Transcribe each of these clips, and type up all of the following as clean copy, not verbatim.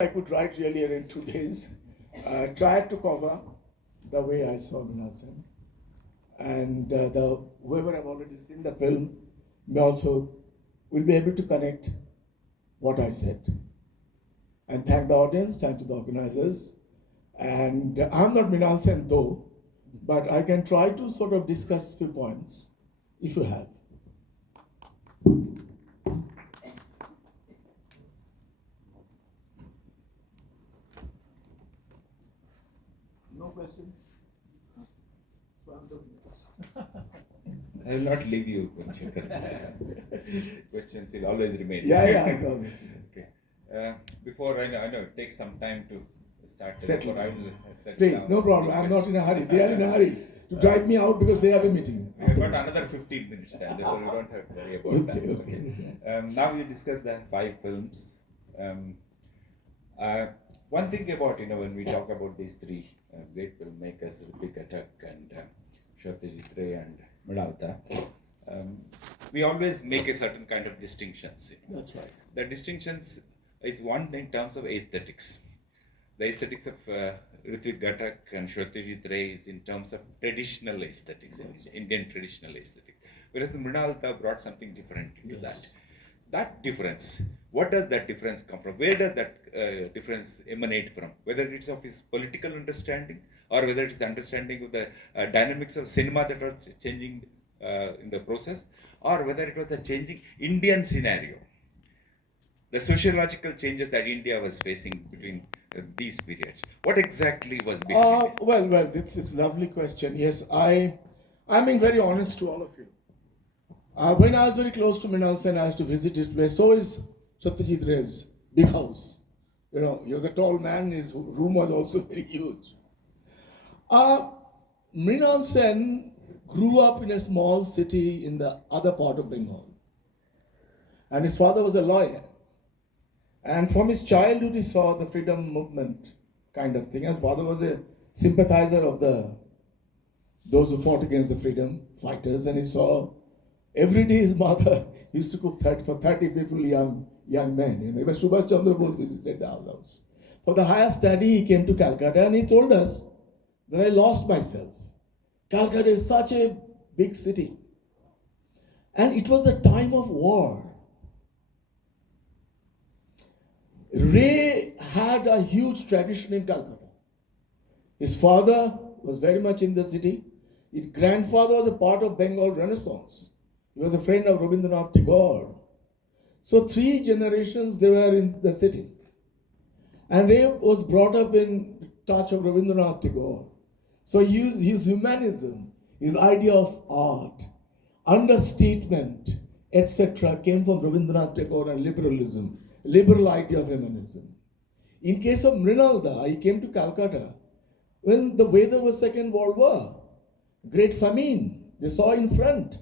I could write really in 2 days. Tried to cover the way I saw Mrinal Sen. And whoever have already seen the film may also will be able to connect what I said. And thank the audience, thank to the organizers. And I'm not Mrinal Sen though, but I can try to sort of discuss few points if you have. No questions? I will not leave you, Sekhar. Questions will always remain. Yeah, I promise. Okay. Before I know it takes some time to start. Settle. I will settle Please, down. no problem. I'm not in a hurry. They are in a hurry to drive me out because they have a meeting. We have got another 15 minutes time, therefore we don't have to worry about that. Okay. Now we discuss the 5 films. One thing about, when we talk about these 3 great filmmakers, Rik Ghatak and Satyajit Ray and Mrinal, we always make a certain kind of distinctions. That's right. The distinctions is one in terms of aesthetics. The aesthetics of Rik Ghatak and Satyajit Ray is in terms of traditional aesthetics, Indian traditional aesthetics. Whereas Mrinal brought something different into that. That difference, what does that difference come from? Where does that difference emanate from? Whether it's of his political understanding or whether it's the understanding of the dynamics of cinema that was changing in the process, or whether it was the changing Indian scenario, the sociological changes that India was facing between these periods. What exactly was behind this? Well, this is a lovely question. Yes, I'm being very honest to all of you. When I was very close to Mrinal Sen, I used to visit his place. So is Satyajit Ray's big house. He was a tall man. His room was also very huge. Mrinal Sen grew up in a small city in the other part of Bengal. And his father was a lawyer. And from his childhood, he saw the freedom movement kind of thing. His father was a sympathizer of those who fought against the freedom fighters. And he saw every day his mother used to cook for 30 people, young men. Even Subhash Chandra Bose visited the house. For the higher study, he came to Calcutta and he told us that I lost myself. Calcutta is such a big city. And it was a time of war. Ray had a huge tradition in Calcutta. His father was very much in the city. His grandfather was a part of Bengal Renaissance. He was a friend of Rabindranath Tagore. So 3 generations they were in the city. And Ray was brought up in touch of Rabindranath Tagore. So his humanism, his idea of art, understatement, etc. came from Rabindranath Tagore and liberalism, liberal idea of humanism. In case of Mrinal, he came to Calcutta when the weather was Second World War, great famine. They saw in front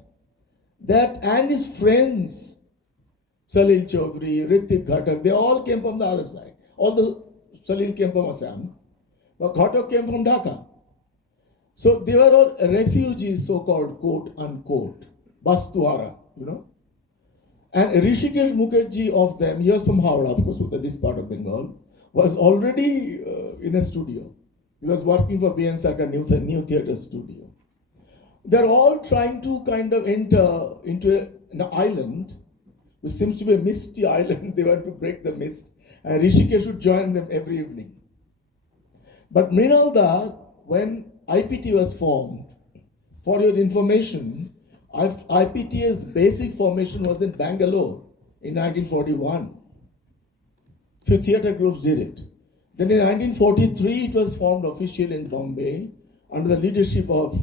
that, and his friends, Salil Chaudhary, Rik Ghatak, they all came from the other side. Salil came from Assam, but Ghatak came from Dhaka. So they were all refugees, so-called, quote unquote, Bastuara, And Rishikesh Mukherjee of them, he was from Howrah, of course, this part of Bengal, was already in a studio. He was working for B.N. Sarkar New Theatre Studio. They're all trying to kind of enter into an island, which seems to be a misty island. They want to break the mist. And Rishikesh would join them every evening. But Mrinal, when IPT was formed, for your information, IPT's basic formation was in Bangalore in 1941. Few theatre groups did it. Then in 1943, it was formed officially in Bombay under the leadership of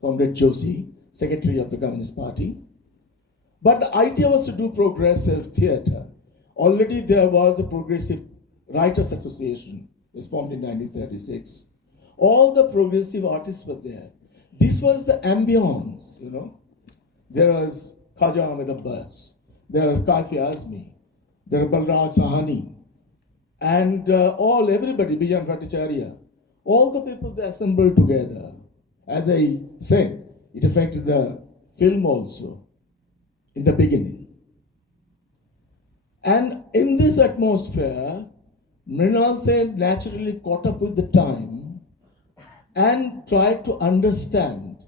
Comrade Joshi, Secretary of the Communist Party. But the idea was to do progressive theatre. Already there was the Progressive Writers Association, it was formed in 1936. All the progressive artists were there. This was the ambience, There was Khaja Ahmed Abbas, there was Kafi Azmi, there was Balraj Sahani, and everybody, Bijan Bhattacharya, all the people they assembled together. As I said, it affected the film also in the beginning. And in this atmosphere, Mrinal Sen naturally caught up with the time and tried to understand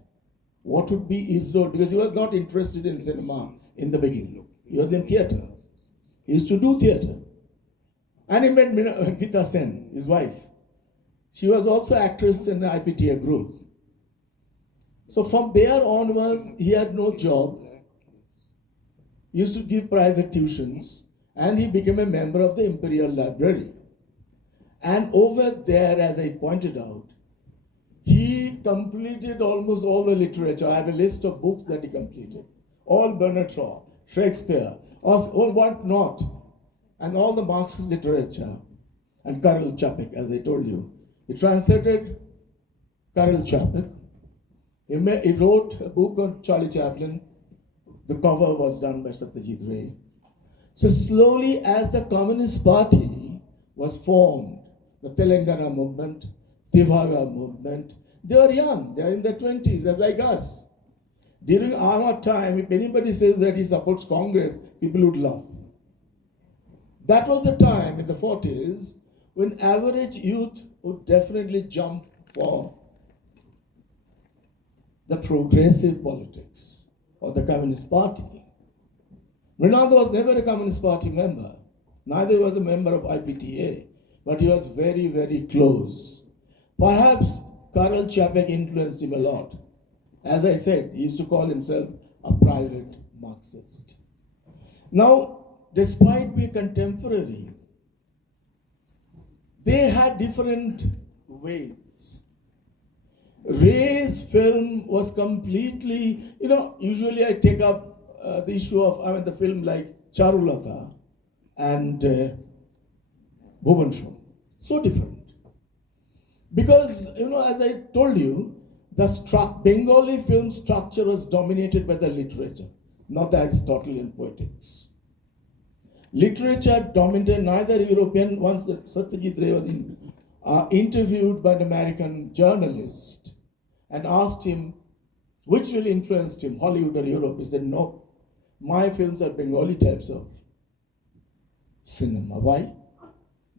what would be his role, because he was not interested in cinema in the beginning. He was in theatre. He used to do theatre. And he met Gita Sen, his wife. She was also actress in the IPTA group. So from there onwards, he had no job. He used to give private tuitions, and he became a member of the Imperial Library. And over there, as I pointed out, he completed almost all the literature. I have a list of books that he completed. All Bernard Shaw, Shakespeare, or what not, and all the Marxist literature. And Karel Čapek, as I told you. He translated Karel Čapek. He wrote a book on Charlie Chaplin. The cover was done by Satyajit Ray. So slowly, as the Communist Party was formed, the Telangana movement, Tivaga movement, they were young, they are in their 20s, just like us. During our time, if anybody says that he supports Congress, people would laugh. That was the time in the 40s when average youth would definitely jump for the progressive politics of the Communist Party. Mrinal was never a Communist Party member, neither was a member of IPTA, but he was very, very close. Perhaps Karel Čapek influenced him a lot. As I said, he used to call himself a private Marxist. Now, despite being contemporary, they had different ways. Ray's film was completely, usually I take up the issue of, the film like Charulata and Bhuvan Show. So different. Because, as I told you, the Bengali film structure was dominated by the literature, not the Aristotelian poetics. Literature dominated neither European. Once Satyajit Ray was interviewed by an American journalist and asked him which really influenced him, Hollywood or Europe. He said, no, my films are Bengali types of cinema. Why?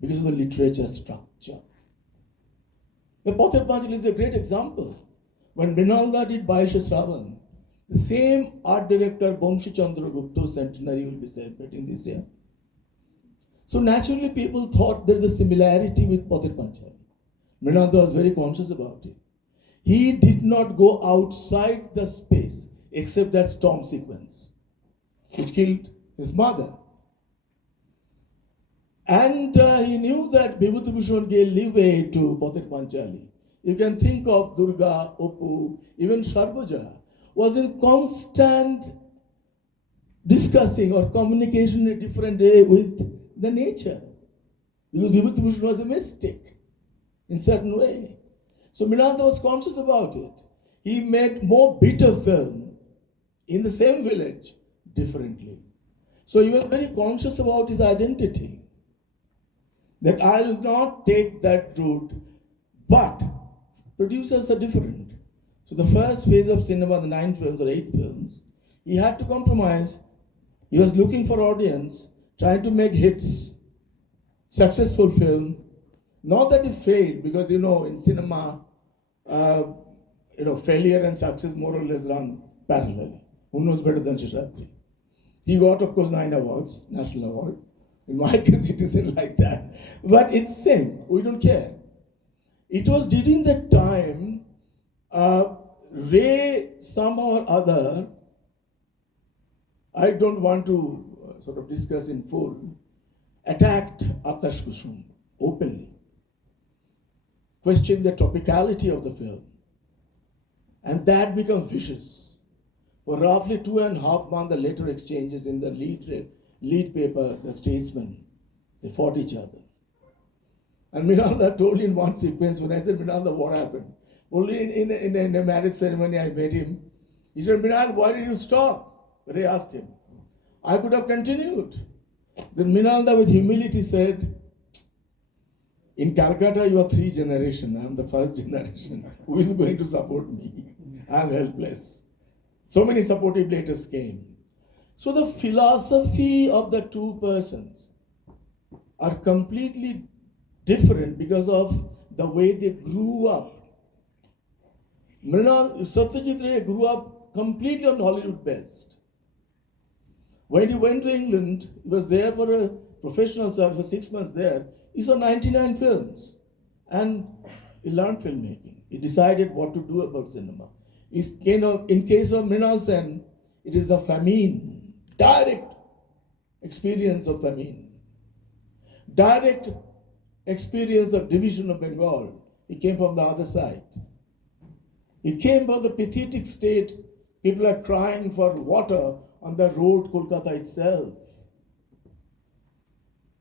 Because of the literature structure. The Pather Panchali is a great example. When Mrinal did Bayeshe Shravan, the same art director Bongshi Chandra Gupta's centenary will be celebrating this year. So naturally people thought there's a similarity with Pather Panchali. Mrinal was very conscious about it. He did not go outside the space except that storm sequence, which killed his mother. And he knew that Bibhuti gave leeway to Pather Panchali. You can think of Durga, Oppu, even Sarvaja was in constant discussing or communication in a different way with the nature. Because Bibhuti was a mystic in certain way. So Mrinal was conscious about it. He made more bitter film in the same village differently. So he was very conscious about his identity. That I'll not take that route, but producers are different. So the first phase of cinema, the 9 films or 8 films, he had to compromise. He was looking for audience, trying to make hits, successful film. Not that he failed, because in cinema, failure and success more or less run parallelly. Who knows better than Sheshatri? He got, of course, 9 awards, national award. In my case, it isn't like that. But it's same. We don't care. It was during that time, Ray somehow or other, I don't want to sort of discuss in full, attacked Akash Kusum openly, questioned the topicality of the film. And that became vicious. For roughly 2.5 months, the letter exchanges in the lead paper, the Statesman, they fought each other. And Mrinal told in one sequence, when I said, Mrinal, what happened? Only in a marriage ceremony, I met him. He said, Mrinal, why did you stop? Ray asked him. I could have continued. Then Mrinal, with humility, said, in Calcutta, you are 3 generations. I am the 1st generation. Who is going to support me? I am helpless. So many supportive letters came. So the philosophy of the two persons are completely different because of the way they grew up. Satyajit Ray grew up completely on Hollywood best. When he went to England, he was there for a professional service for 6 months there. He saw 99 films and he learned filmmaking. He decided what to do about cinema. In case of Mrinal Sen, it is a famine, direct experience of famine, direct experience of division of Bengal. He came from the other side. He came from the pathetic state. People are crying for water on the road, Kolkata itself.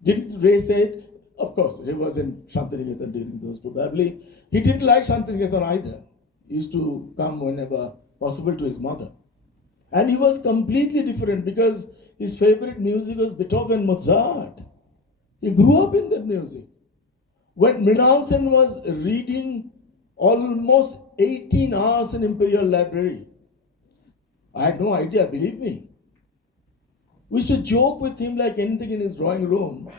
Didn't Ray say it? Of course, he was in Shantiniketan during those probably. He didn't like Shantiniketan either. He used to come whenever possible to his mother. And he was completely different because his favorite music was Beethoven, Mozart. He grew up in that music. When Mrinal Sen was reading almost 18 hours in Imperial Library, I had no idea, believe me. We used to joke with him like anything in his drawing room.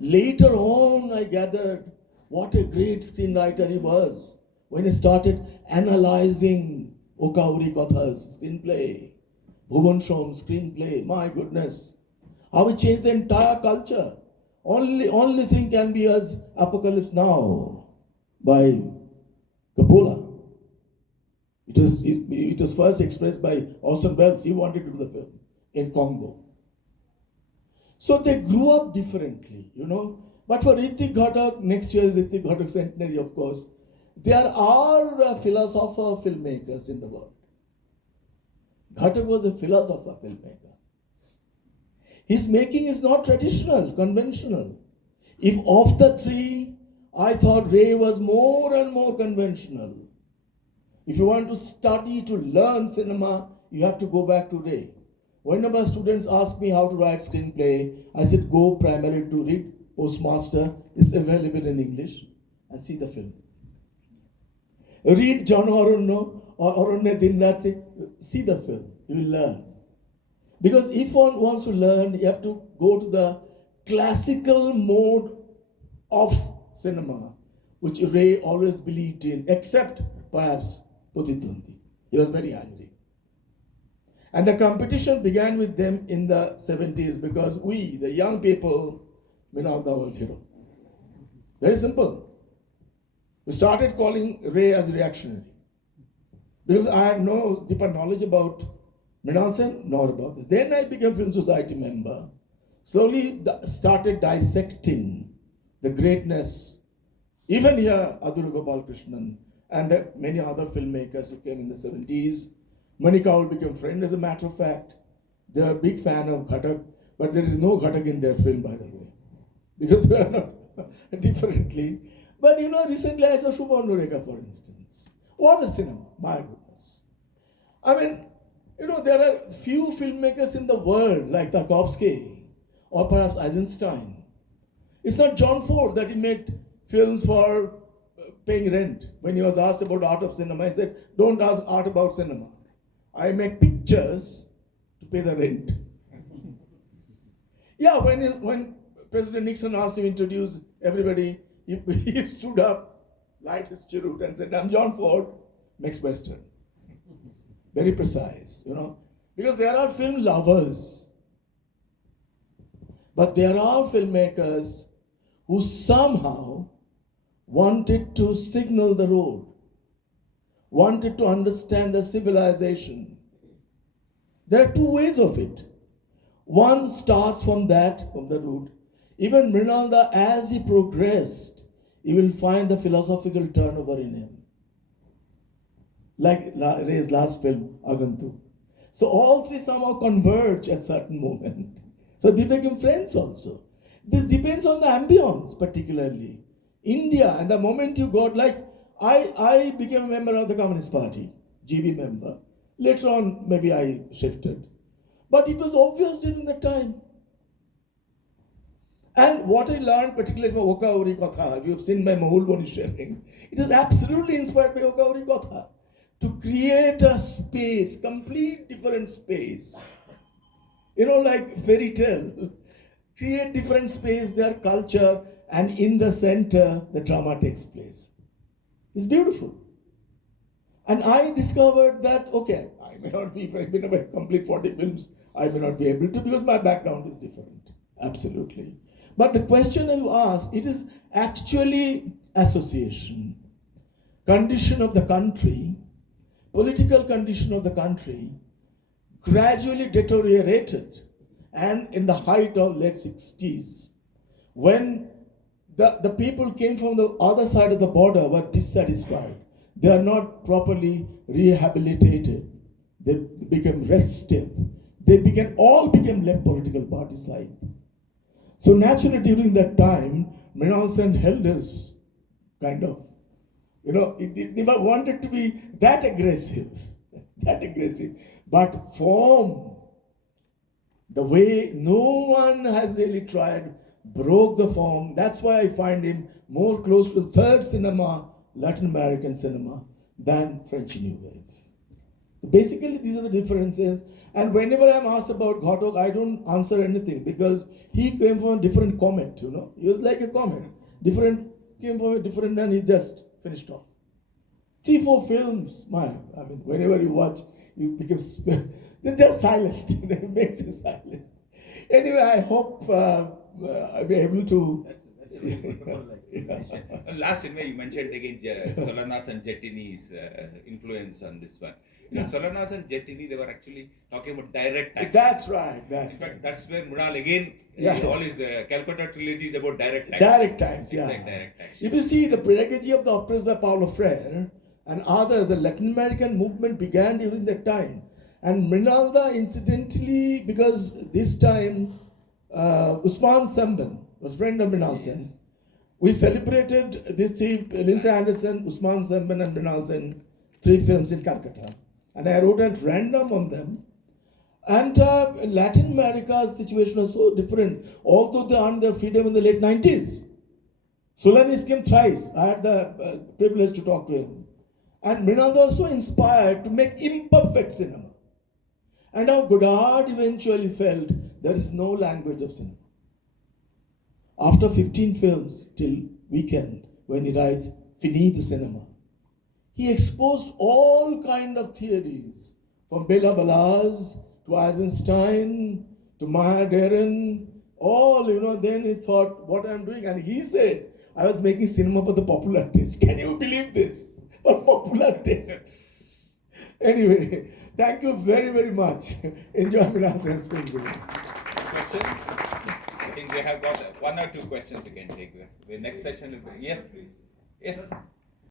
Later on, I gathered what a great screenwriter he was when he started analyzing Okauri Kotha's screenplay, Bhuvan Shom's screenplay. My goodness, how he changed the entire culture. Only thing can be as Apocalypse Now by Coppola. It was first expressed by Orson Welles. He wanted to do the film in Congo. So they grew up differently, But for Hrithik Ghatak, next year is Hrithik Ghatak centenary, of course. There are philosopher filmmakers in the world. Ghatak was a philosopher filmmaker. His making is not traditional, conventional. If of the three, I thought Ray was more and more conventional. If you want to study, to learn cinema, you have to go back to Ray. Whenever students ask me how to write screenplay, I said go primarily to read Postmaster. It's available in English, and see the film. Read John Arunno or Arunne Dinratri, see the film. You will learn. Because if one wants to learn, you have to go to the classical mode of cinema, which Ray always believed in, except perhaps Putitundi. He was very angry. And the competition began with them in the 70s because we, the young people, Mrinal was hero. Very simple. We started calling Ray as reactionary. Because I had no deeper knowledge about Mrinal Sen nor about this. Then I became Film Society member. Slowly started dissecting the greatness. Even here, Aduru Gopal Krishnan and the many other filmmakers who came in the 70s. Mani Kaul became friend, as a matter of fact. They are a big fan of Ghatak, but there is no Ghatak in their film, by the way, because they are not differently. But recently I saw Shubhan Nureka, for instance. What a cinema, my goodness. I mean, there are few filmmakers in the world like Tarkovsky or perhaps Eisenstein. It's not John Ford that he made films for paying rent. When he was asked about art of cinema, he said, don't ask art about cinema. I make pictures to pay the rent. Yeah, when President Nixon asked him to introduce everybody, he stood up, light his cheroot and said, I'm John Ford, makes Western. Very precise, Because there are film lovers. But there are filmmakers who somehow wanted to signal the road, wanted to understand the civilization. There are two ways of it. One starts from the root. Even Mrinal, as he progressed, he will find the philosophical turnover in him. Like Ray's last film, Agantu. So all three somehow converge at certain moment. So they become friends also. This depends on the ambience, particularly. India, and the moment you got, like, I became a member of the Communist Party, GB member. Later on, maybe I shifted. But it was obvious during that time. And what I learned, particularly from Okauri Kotha, if you've seen my Mahul Boni sharing, it is absolutely inspired by Okauri Kotha. To create a space, complete different space. Like fairy tale. Create different space, their culture, and in the center, the drama takes place. It's beautiful. And I discovered that, okay, I may not be, if I complete 40 films, I may not be able to because my background is different. Absolutely. But the question you ask, it is actually association, condition of the country, political condition of the country, gradually deteriorated. And in the height of late 60s, when the people came from the other side of the border were dissatisfied. They are not properly rehabilitated. They became restive. All became left political party side. So naturally during that time, Mrinal Sen held his kind of, he never wanted to be that aggressive, but form, the way no one has really tried, broke the form. That's why I find him more close to the third cinema, Latin American cinema, than French New Wave. Basically, these are the differences. And whenever I'm asked about Ghatak, I don't answer anything because he came from a different comet, He was like a comet. Came from a different, and he just finished off. 3-4 films, whenever you watch, you become, they're just silent. It makes you silent. Anyway, I hope I'll be able to. That's really wonderful. Last cinema you mentioned again Solanas and Jettini's influence on this one. In Solanas and Jettini, they were actually talking about direct action. That's right. In fact, that's where Mrinal again, all his Calcutta trilogy is about direct action. Direct times, yeah. Exact direct action. If you see the pedagogy of the operas by Paulo Freire and others, the Latin American movement began during that time. And Mrinalda, incidentally, because this time Usman Samban was friend of Mrinal Sen. Yes. We celebrated these three, Lindsay Anderson, Usman Samban and Mrinal Sen, 3 films in Calcutta. And I wrote at random on them. And Latin America's situation was so different, although they earned their freedom in the late 90s. Solanis came thrice. I had the privilege to talk to him. And Mrinalda was so inspired to make imperfect cinema. And now Godard eventually felt there is no language of cinema. After 15 films till Weekend, when he writes Fini du Cinema, he exposed all kind of theories, from Bela Balaz to Eisenstein to Maya Deren, all, then he thought, what I'm doing? And he said, I was making cinema for the popular taste. Can you believe this? For popular taste. Anyway, thank you very, very much. Enjoy Mrinal Sen speaking. Questions? I think we have got 1 or 2 questions we can take. The next session will be, yes, please. Yes.